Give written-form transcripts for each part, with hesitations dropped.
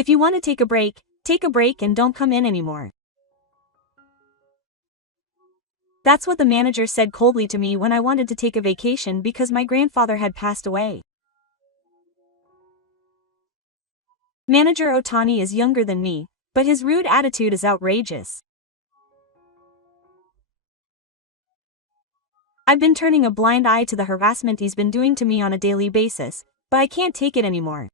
If you want to take a break and don't come in anymore. That's what the manager said coldly to me when I wanted to take a vacation because my grandfather had passed away. Manager Otani is younger than me, but his rude attitude is outrageous. I've been turning a blind eye to the harassment he's been doing to me on a daily basis, but I can't take it anymore.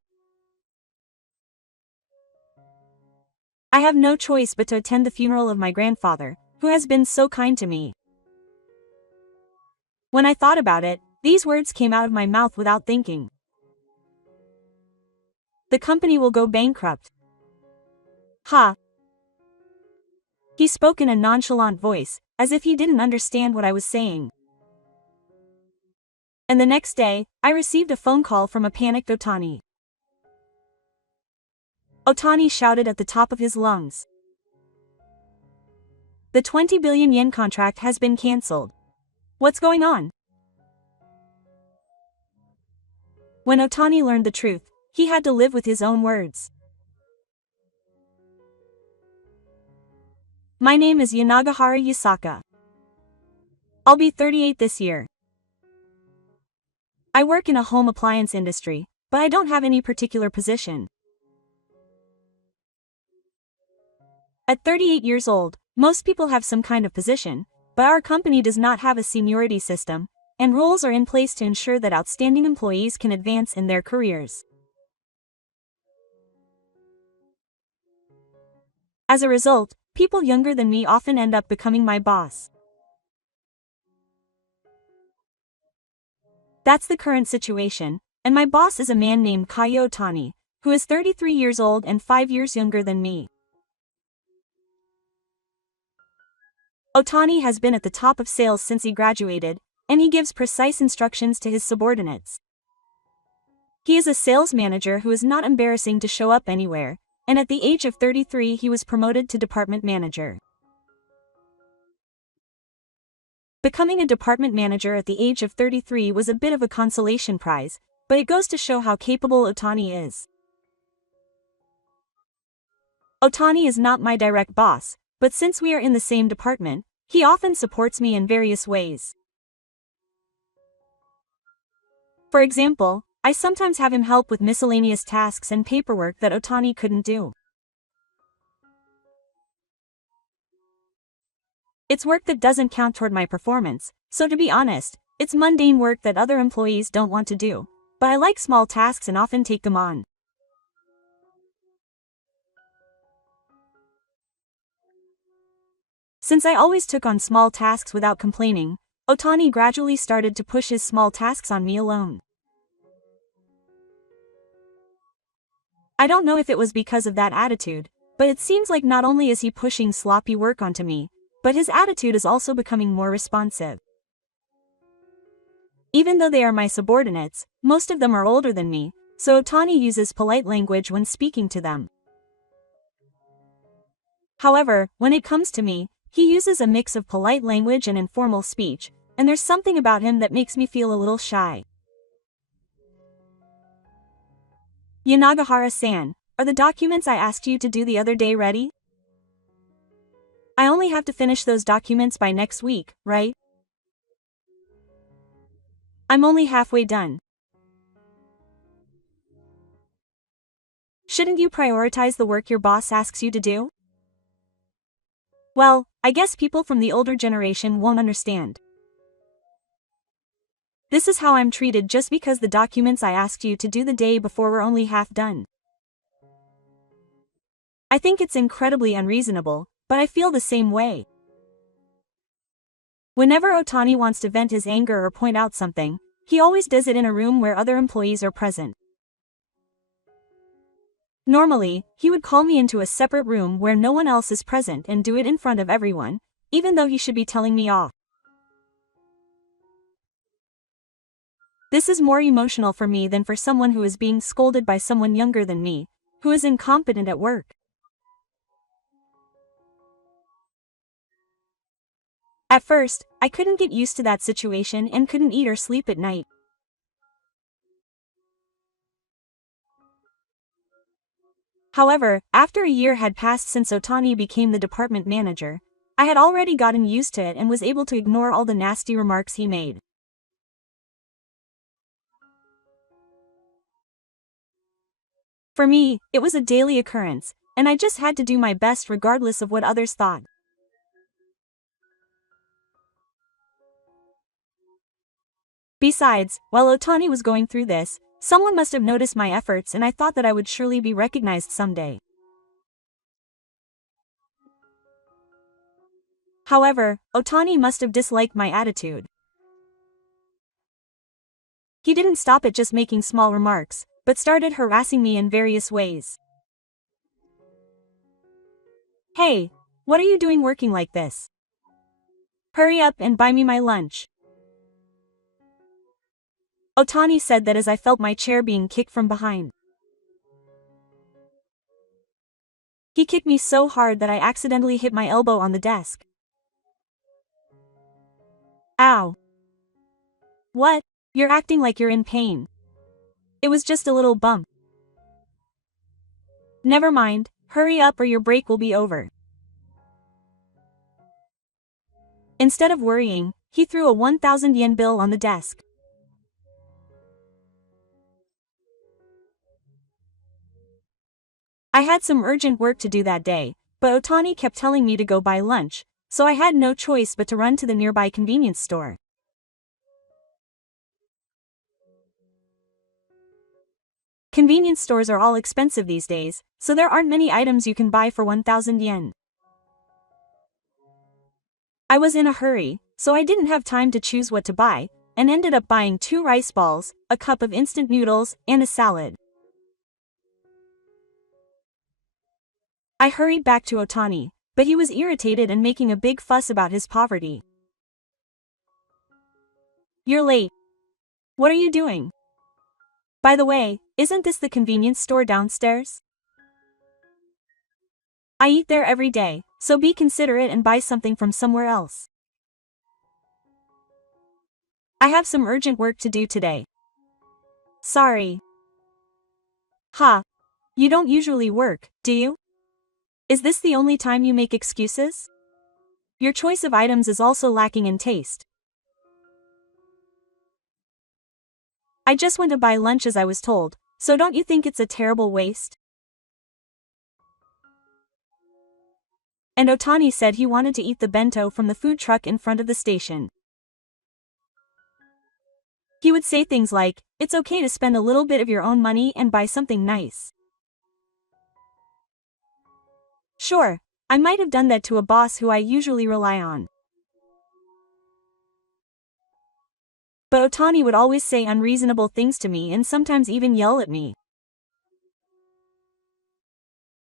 I have no choice but to attend the funeral of my grandfather, who has been so kind to me. When I thought about it, these words came out of my mouth without thinking. The company will go bankrupt. Ha! He spoke in a nonchalant voice, as if he didn't understand what I was saying. And the next day, I received a phone call from a panicked Otani. Otani shouted at the top of his lungs. The 20 billion yen contract has been cancelled. What's going on? When Otani learned the truth, he had to live with his own words. My name is Yanagihara Yasaka. I'll be 38 this year. I work in a home appliance industry, but I don't have any particular position. At 38 years old, most people have some kind of position, but our company does not have a seniority system, and rules are in place to ensure that outstanding employees can advance in their careers. As a result, people younger than me often end up becoming my boss. That's the current situation, and my boss is a man named Kaya Otani, who is 33 years old and 5 years younger than me. Otani has been at the top of sales since he graduated, and he gives precise instructions to his subordinates. He is a sales manager who is not embarrassing to show up anywhere, and at the age of 33 he was promoted to department manager. Becoming a department manager at the age of 33 was a bit of a consolation prize, but it goes to show how capable Otani is. Otani is not my direct boss, but since we are in the same department, he often supports me in various ways. For example, I sometimes have him help with miscellaneous tasks and paperwork that Otani couldn't do. It's work that doesn't count toward my performance, so to be honest, it's mundane work that other employees don't want to do, but I like small tasks and often take them on. Since I always took on small tasks without complaining, Otani gradually started to push his small tasks on me alone. I don't know if it was because of that attitude, but it seems like not only is he pushing sloppy work onto me, but his attitude is also becoming more responsive. Even though they are my subordinates, most of them are older than me, so Otani uses polite language when speaking to them. However, when it comes to me, he uses a mix of polite language and informal speech, and there's something about him that makes me feel a little shy. Yanagihara-san, are the documents I asked you to do the other day ready? I only have to finish those documents by next week, right? I'm only halfway done. Shouldn't you prioritize the work your boss asks you to do? Well, I guess people from the older generation won't understand. This is how I'm treated just because the documents I asked you to do the day before were only half done. I think it's incredibly unreasonable, but I feel the same way. Whenever Otani wants to vent his anger or point out something, he always does it in a room where other employees are present. Normally, he would call me into a separate room where no one else is present and do it in front of everyone, even though he should be telling me off. This is more emotional for me than for someone who is being scolded by someone younger than me, who is incompetent at work. At first, I couldn't get used to that situation and couldn't eat or sleep at night. However, after a year had passed since Otani became the department manager, I had already gotten used to it and was able to ignore all the nasty remarks he made. For me, it was a daily occurrence, and I just had to do my best regardless of what others thought. Besides, while Otani was going through this, someone must have noticed my efforts and I thought that I would surely be recognized someday. However, Otani must have disliked my attitude. He didn't stop at just making small remarks, but started harassing me in various ways. "Hey, what are you doing working like this? Hurry up and buy me my lunch." Otani said that as I felt my chair being kicked from behind. He kicked me so hard that I accidentally hit my elbow on the desk. Ow. What? You're acting like you're in pain. It was just a little bump. Never mind, hurry up or your break will be over. Instead of worrying, he threw a 1,000 yen bill on the desk. I had some urgent work to do that day, but Otani kept telling me to go buy lunch, so I had no choice but to run to the nearby convenience store. Convenience stores are all expensive these days, so there aren't many items you can buy for 1,000 yen. I was in a hurry, so I didn't have time to choose what to buy, and ended up buying 2 rice balls, a cup of instant noodles, and a salad. I hurried back to Otani, but he was irritated and making a big fuss about his poverty. "You're late. What are you doing? By the way, isn't this the convenience store downstairs? I eat there every day, so be considerate and buy something from somewhere else. I have some urgent work to do today. Sorry." "Ha. You don't usually work, do you? Is this the only time you make excuses? Your choice of items is also lacking in taste. I just went to buy lunch as I was told, so don't you think it's a terrible waste?" And Otani said he wanted to eat the bento from the food truck in front of the station. He would say things like, "It's okay to spend a little bit of your own money and buy something nice." Sure, I might have done that to a boss who I usually rely on. But Otani would always say unreasonable things to me and sometimes even yell at me.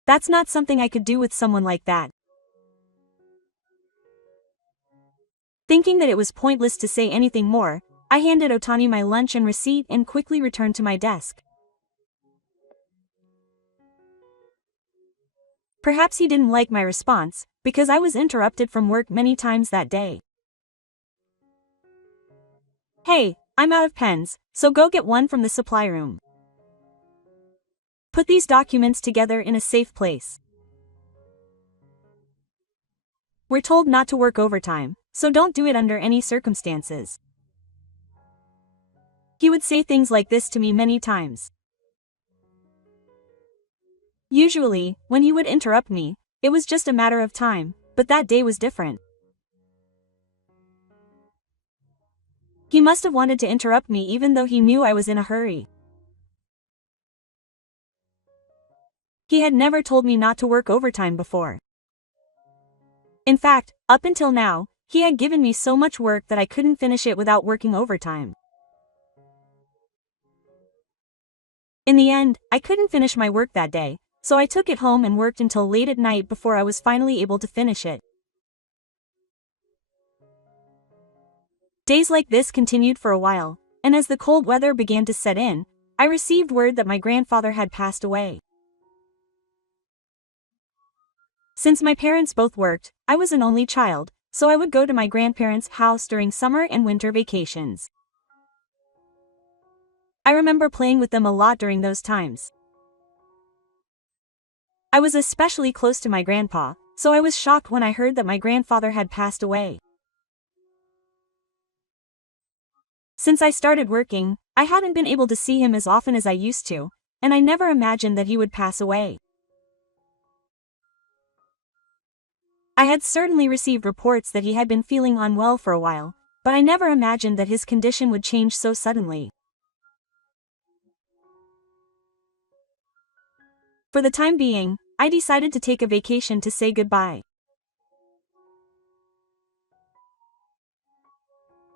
That's not something I could do with someone like that. Thinking that it was pointless to say anything more, I handed Otani my lunch and receipt and quickly returned to my desk. Perhaps he didn't like my response, because I was interrupted from work many times that day. "Hey, I'm out of pens, so go get one from the supply room. Put these documents together in a safe place. We're told not to work overtime, so don't do it under any circumstances." He would say things like this to me many times. Usually, when he would interrupt me, it was just a matter of time, but that day was different. He must have wanted to interrupt me even though he knew I was in a hurry. He had never told me not to work overtime before. In fact, up until now, he had given me so much work that I couldn't finish it without working overtime. In the end, I couldn't finish my work that day, so I took it home and worked until late at night before I was finally able to finish it. Days like this continued for a while, and as the cold weather began to set in, I received word that my grandfather had passed away. Since my parents both worked, I was an only child, so I would go to my grandparents' house during summer and winter vacations. I remember playing with them a lot during those times. I was especially close to my grandpa, so I was shocked when I heard that my grandfather had passed away. Since I started working, I hadn't been able to see him as often as I used to, and I never imagined that he would pass away. I had certainly received reports that he had been feeling unwell for a while, but I never imagined that his condition would change so suddenly. For the time being, I decided to take a vacation to say goodbye.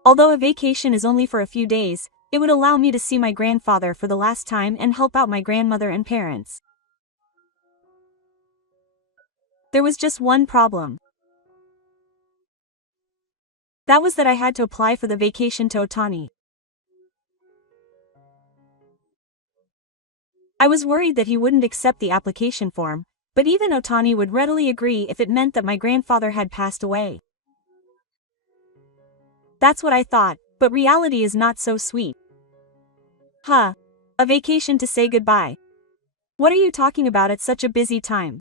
Although a vacation is only for a few days, it would allow me to see my grandfather for the last time and help out my grandmother and parents. There was just one problem. That was that I had to apply for the vacation to Otani. I was worried that he wouldn't accept the application form, but even Otani would readily agree if it meant that my grandfather had passed away. That's what I thought, but reality is not so sweet. Huh. A vacation to say goodbye. What are you talking about at such a busy time?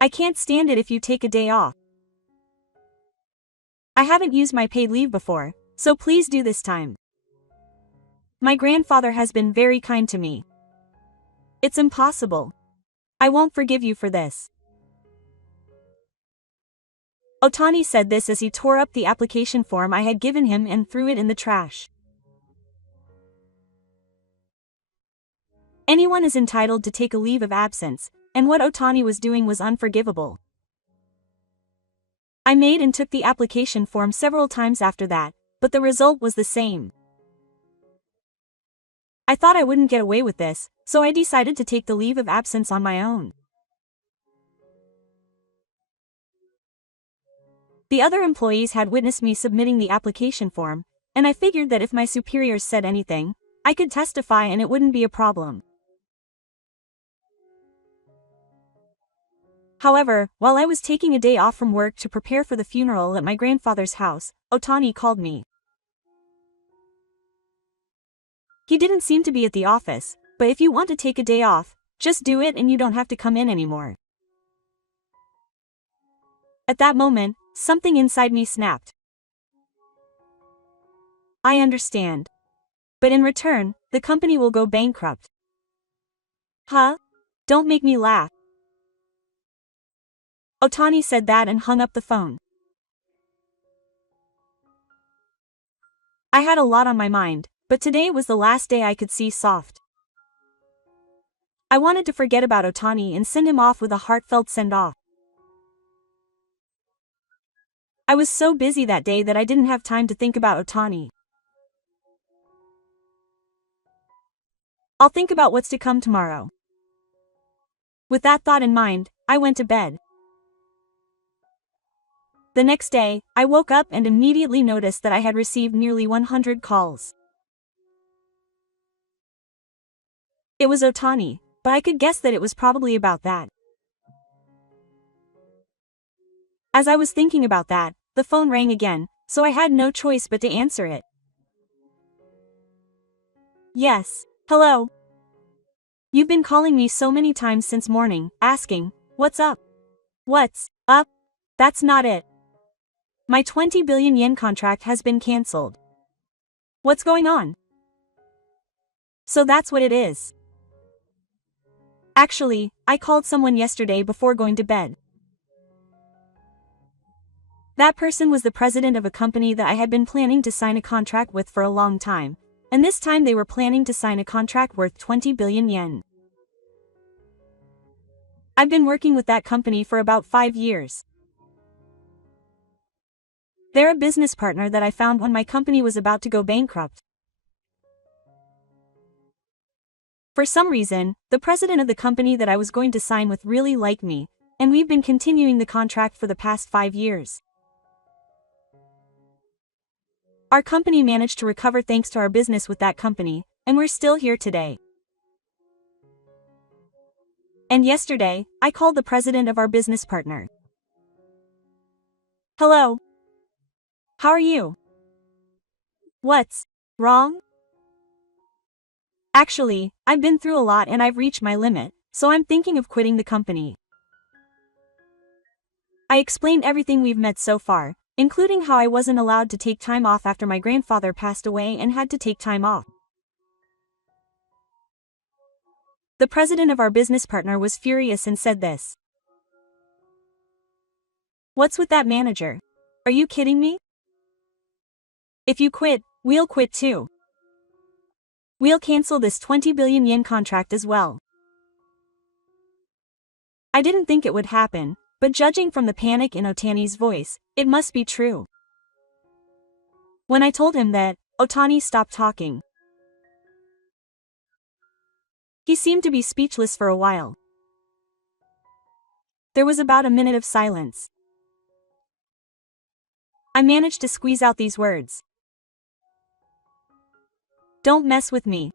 I can't stand it if you take a day off. I haven't used my paid leave before, so please do this time. My grandfather has been very kind to me. It's impossible. I won't forgive you for this. Otani said this as he tore up the application form I had given him and threw it in the trash. Anyone is entitled to take a leave of absence, and what Otani was doing was unforgivable. I made and took the application form several times after that, but the result was the same. I thought I wouldn't get away with this, so I decided to take the leave of absence on my own. The other employees had witnessed me submitting the application form, and I figured that if my superiors said anything, I could testify and it wouldn't be a problem. However, while I was taking a day off from work to prepare for the funeral at my grandfather's house, Otani called me. He didn't seem to be at the office, but if you want to take a day off, just do it and you don't have to come in anymore. At that moment, something inside me snapped. I understand. But in return, the company will go bankrupt. Huh? Don't make me laugh. Otani said that and hung up the phone. I had a lot on my mind, but today was the last day I could see soft. I wanted to forget about Otani and send him off with a heartfelt send-off. I was so busy that day that I didn't have time to think about Otani. I'll think about what's to come tomorrow. With that thought in mind, I went to bed. The next day, I woke up and immediately noticed that I had received nearly 100 calls. It was Otani, but I could guess that it was probably about that. As I was thinking about that, the phone rang again, so I had no choice but to answer it. Yes, hello. You've been calling me so many times since morning, asking, what's up? What's up? That's not it. My 20 billion yen contract has been cancelled. What's going on? So that's what it is. Actually, I called someone yesterday before going to bed. That person was the president of a company that I had been planning to sign a contract with for a long time, and this time they were planning to sign a contract worth 20 billion yen. I've been working with that company for about 5 years. They're a business partner that I found when my company was about to go bankrupt. For some reason, the president of the company that I was going to sign with really liked me, and we've been continuing the contract for the past 5 years. Our company managed to recover thanks to our business with that company, and we're still here today. And yesterday, I called the president of our business partner. Hello. How are you? What's wrong? Actually, I've been through a lot and I've reached my limit, so I'm thinking of quitting the company. I explained everything we've met so far, including how I wasn't allowed to take time off after my grandfather passed away and had to take time off. The president of our business partner was furious and said this. "What's with that manager? Are you kidding me? If you quit, we'll quit too. We'll cancel this 20 billion yen contract as well." I didn't think it would happen, but judging from the panic in Otani's voice, it must be true. When I told him that, Otani stopped talking. He seemed to be speechless for a while. There was about a minute of silence. I managed to squeeze out these words. "Don't mess with me.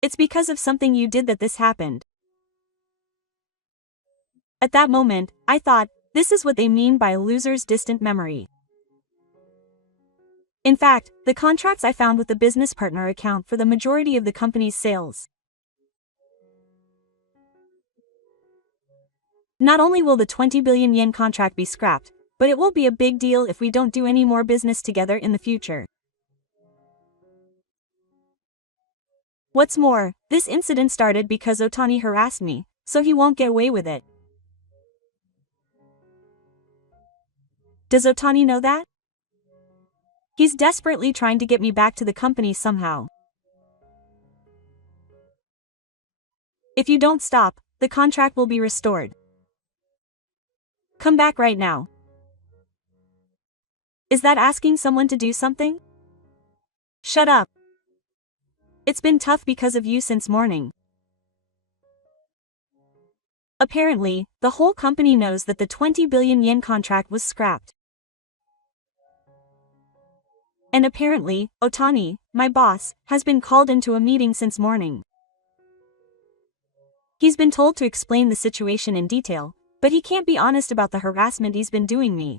It's because of something you did that this happened." At that moment, I thought, this is what they mean by a loser's distant memory. In fact, the contracts I found with the business partner account for the majority of the company's sales. Not only will the 20 billion yen contract be scrapped, but it will be a big deal if we don't do any more business together in the future. What's more, this incident started because Otani harassed me, so he won't get away with it. Does Otani know that? He's desperately trying to get me back to the company somehow. If you don't stop, the contract will be restored. Come back right now. Is that asking someone to do something? Shut up. It's been tough because of you since morning. Apparently, the whole company knows that the 20 billion yen contract was scrapped. And apparently, Otani, my boss, has been called into a meeting since morning. He's been told to explain the situation in detail, but he can't be honest about the harassment he's been doing me.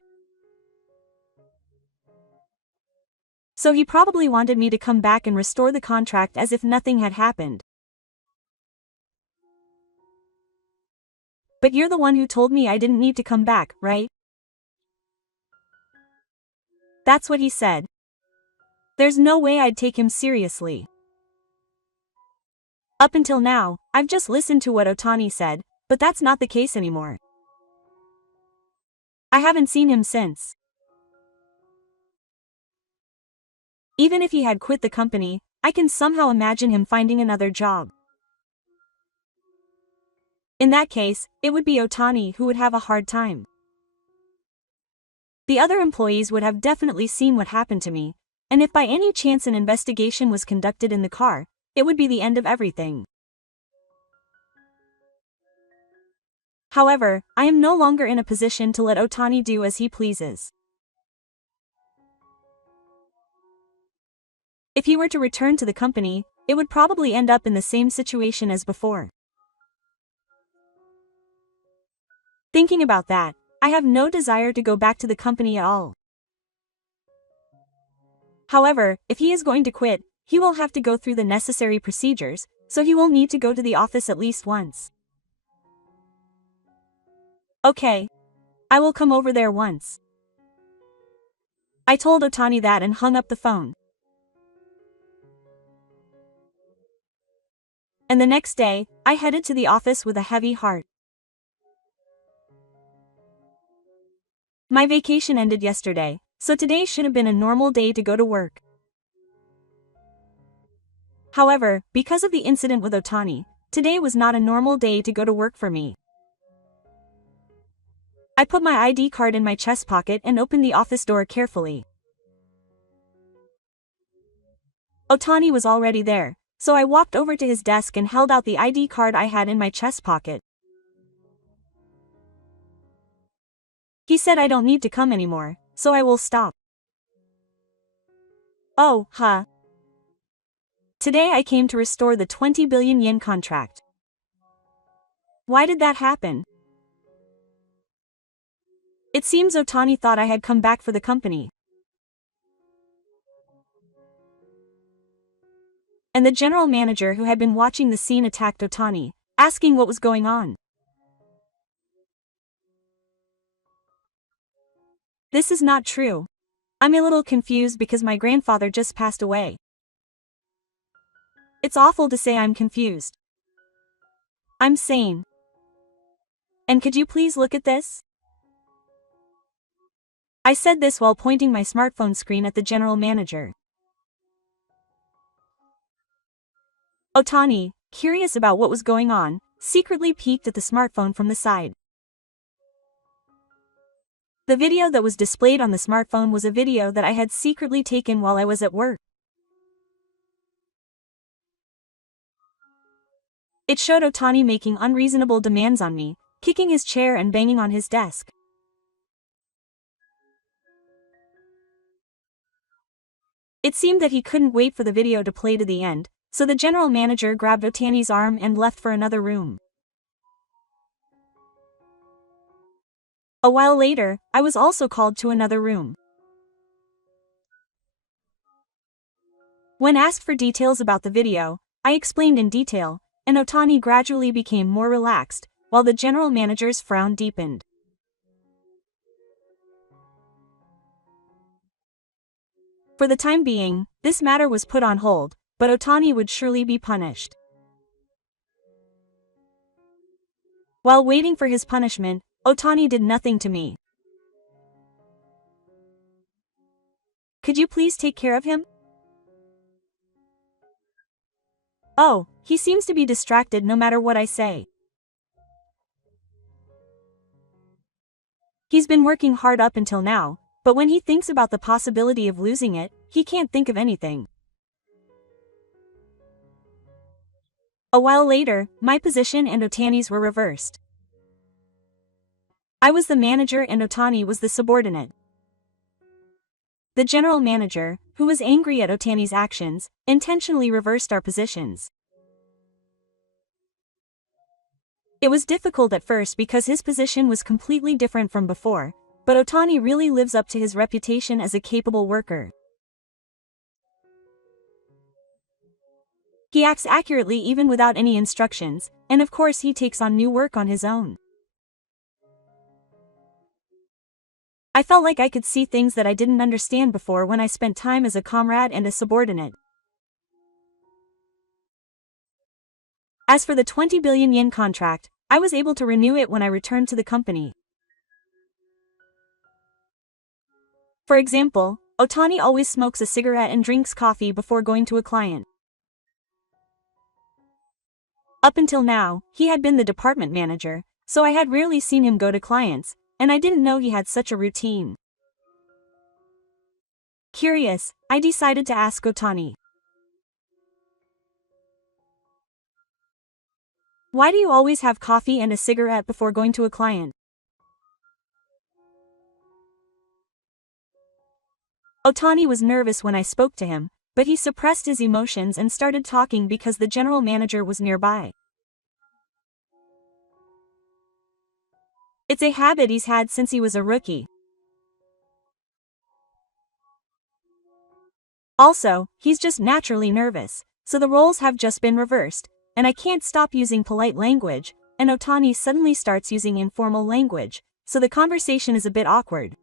So he probably wanted me to come back and restore the contract as if nothing had happened. But you're the one who told me I didn't need to come back, right? That's what he said. There's no way I'd take him seriously. Up until now, I've just listened to what Otani said, but that's not the case anymore. I haven't seen him since. Even if he had quit the company, I can somehow imagine him finding another job. In that case, it would be Otani who would have a hard time. The other employees would have definitely seen what happened to me, and if by any chance an investigation was conducted in the car, it would be the end of everything. However, I am no longer in a position to let Otani do as he pleases. If he were to return to the company, it would probably end up in the same situation as before. Thinking about that, I have no desire to go back to the company at all. However, if he is going to quit, he will have to go through the necessary procedures, so he will need to go to the office at least once. Okay. I will come over there once. I told Otani that and hung up the phone. And the next day, I headed to the office with a heavy heart. My vacation ended yesterday, so today should have been a normal day to go to work. However, because of the incident with Otani, today was not a normal day to go to work for me. I put my ID card in my chest pocket and opened the office door carefully. Otani was already there, so I walked over to his desk and held out the ID card I had in my chest pocket. He said I don't need to come anymore, so I will stop. Oh, huh. Today I came to restore the 20 billion yen contract. Why did that happen? It seems Otani thought I had come back for the company. and the general manager who had been watching the scene attacked Otani, asking what was going on. This is not true. I'm a little confused because my grandfather just passed away. It's awful to say I'm confused. I'm sane. And could you please look at this? I said this while pointing my smartphone screen at the general manager. Otani, curious about what was going on, secretly peeked at the smartphone from the side. The video that was displayed on the smartphone was a video that I had secretly taken while I was at work. It showed Otani making unreasonable demands on me, kicking his chair and banging on his desk. It seemed that he couldn't wait for the video to play to the end, so the general manager grabbed Otani's arm and left for another room. A while later, I was also called to another room. When asked for details about the video, I explained in detail, and Otani gradually became more relaxed, while the general manager's frown deepened. For the time being, this matter was put on hold, but Otani would surely be punished. While waiting for his punishment, Otani did nothing to me. Could you please take care of him? Oh, he seems to be distracted no matter what I say. He's been working hard up until now, but when he thinks about the possibility of losing it, he can't think of anything. A while later, my position and Otani's were reversed. I was the manager and Otani was the subordinate. The general manager, who was angry at Otani's actions, intentionally reversed our positions. It was difficult at first because his position was completely different from before, but Otani really lives up to his reputation as a capable worker. He acts accurately even without any instructions, and of course he takes on new work on his own. I felt like I could see things that I didn't understand before when I spent time as a comrade and a subordinate. As for the 20 billion yen contract, I was able to renew it when I returned to the company. For example, Otani always smokes a cigarette and drinks coffee before going to a client. Up until now, he had been the department manager, so I had rarely seen him go to clients, and I didn't know he had such a routine. Curious, I decided to ask Otani. Why do you always have coffee and a cigarette before going to a client? Otani was nervous when I spoke to him, but he suppressed his emotions and started talking because the general manager was nearby. It's a habit he's had since he was a rookie. Also, he's just naturally nervous, so the roles have just been reversed, and I can't stop using polite language, and Otani suddenly starts using informal language, so the conversation is a bit awkward.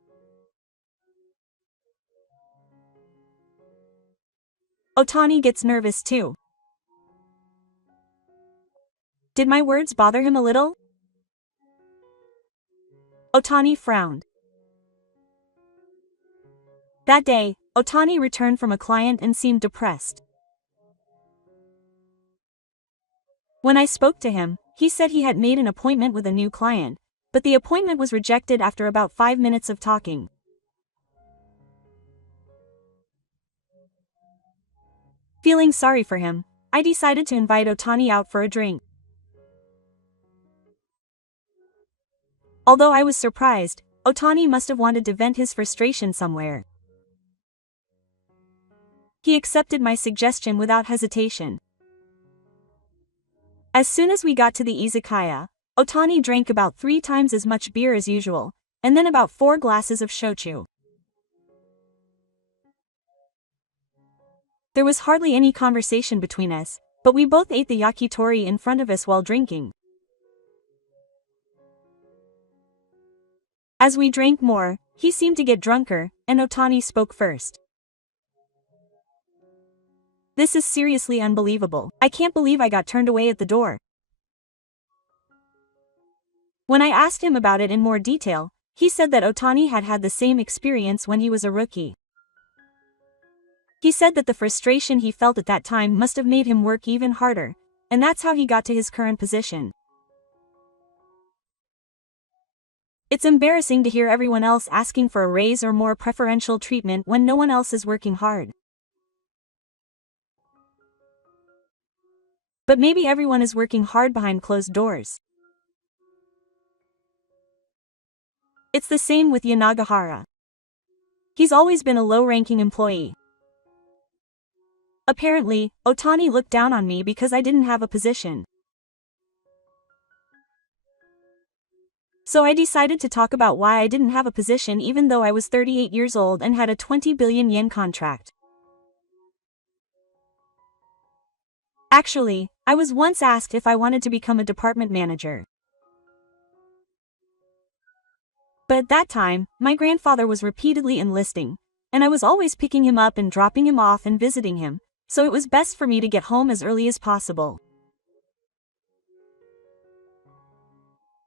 Otani gets nervous too. Did my words bother him a little? Otani frowned. That day, Otani returned from a client and seemed depressed. When I spoke to him, he said he had made an appointment with a new client, but the appointment was rejected after about 5 minutes of talking. Feeling sorry for him, I decided to invite Otani out for a drink. Although I was surprised, Otani must have wanted to vent his frustration somewhere. He accepted my suggestion without hesitation. As soon as we got to the izakaya, Otani drank about 3 times as much beer as usual, and then about 4 glasses of shochu. There was hardly any conversation between us, but we both ate the yakitori in front of us while drinking. As we drank more, he seemed to get drunker, and Otani spoke first. This is seriously unbelievable. I can't believe I got turned away at the door. When I asked him about it in more detail, he said that Otani had had the same experience when he was a rookie. He said that the frustration he felt at that time must have made him work even harder, and that's how he got to his current position. It's embarrassing to hear everyone else asking for a raise or more preferential treatment when no one else is working hard. But maybe everyone is working hard behind closed doors. It's the same with Yanagihara. He's always been a low-ranking employee. Apparently, Otani looked down on me because I didn't have a position. So I decided to talk about why I didn't have a position even though I was 38 years old and had a 20 billion yen contract. Actually, I was once asked if I wanted to become a department manager. But at that time, my grandfather was repeatedly enlisting, and I was always picking him up and dropping him off and visiting him, so it was best for me to get home as early as possible.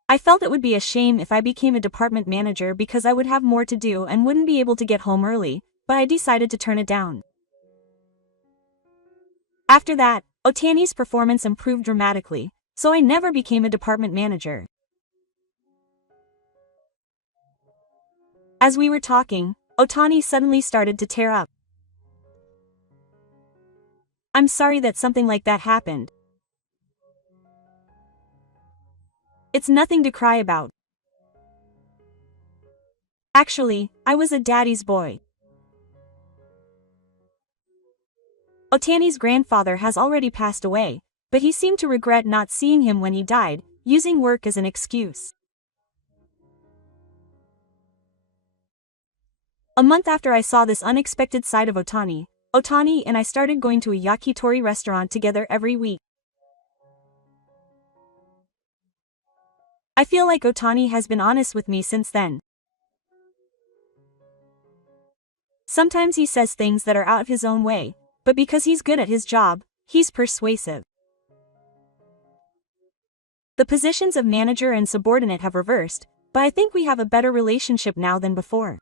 I felt it would be a shame if I became a department manager because I would have more to do and wouldn't be able to get home early, but I decided to turn it down. After that, Otani's performance improved dramatically, so I never became a department manager. As we were talking, Otani suddenly started to tear up. I'm sorry that something like that happened. It's nothing to cry about. Actually, I was a daddy's boy. Otani's grandfather has already passed away, but he seemed to regret not seeing him when he died, using work as an excuse. A month after I saw this unexpected side of Otani, Otani and I started going to a yakitori restaurant together every week. I feel like Otani has been honest with me since then. Sometimes he says things that are out of his own way, but because he's good at his job, he's persuasive. The positions of manager and subordinate have reversed, but I think we have a better relationship now than before.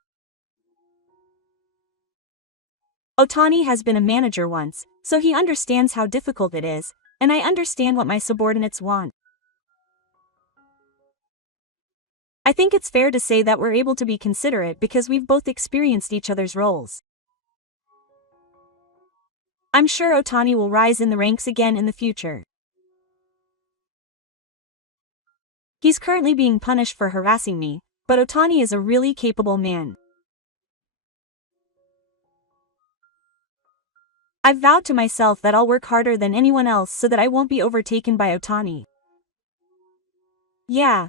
Otani has been a manager once, so he understands how difficult it is, and I understand what my subordinates want. I think it's fair to say that we're able to be considerate because we've both experienced each other's roles. I'm sure Otani will rise in the ranks again in the future. He's currently being punished for harassing me, but Otani is a really capable man. I've vowed to myself that I'll work harder than anyone else so that I won't be overtaken by Otani. Yeah,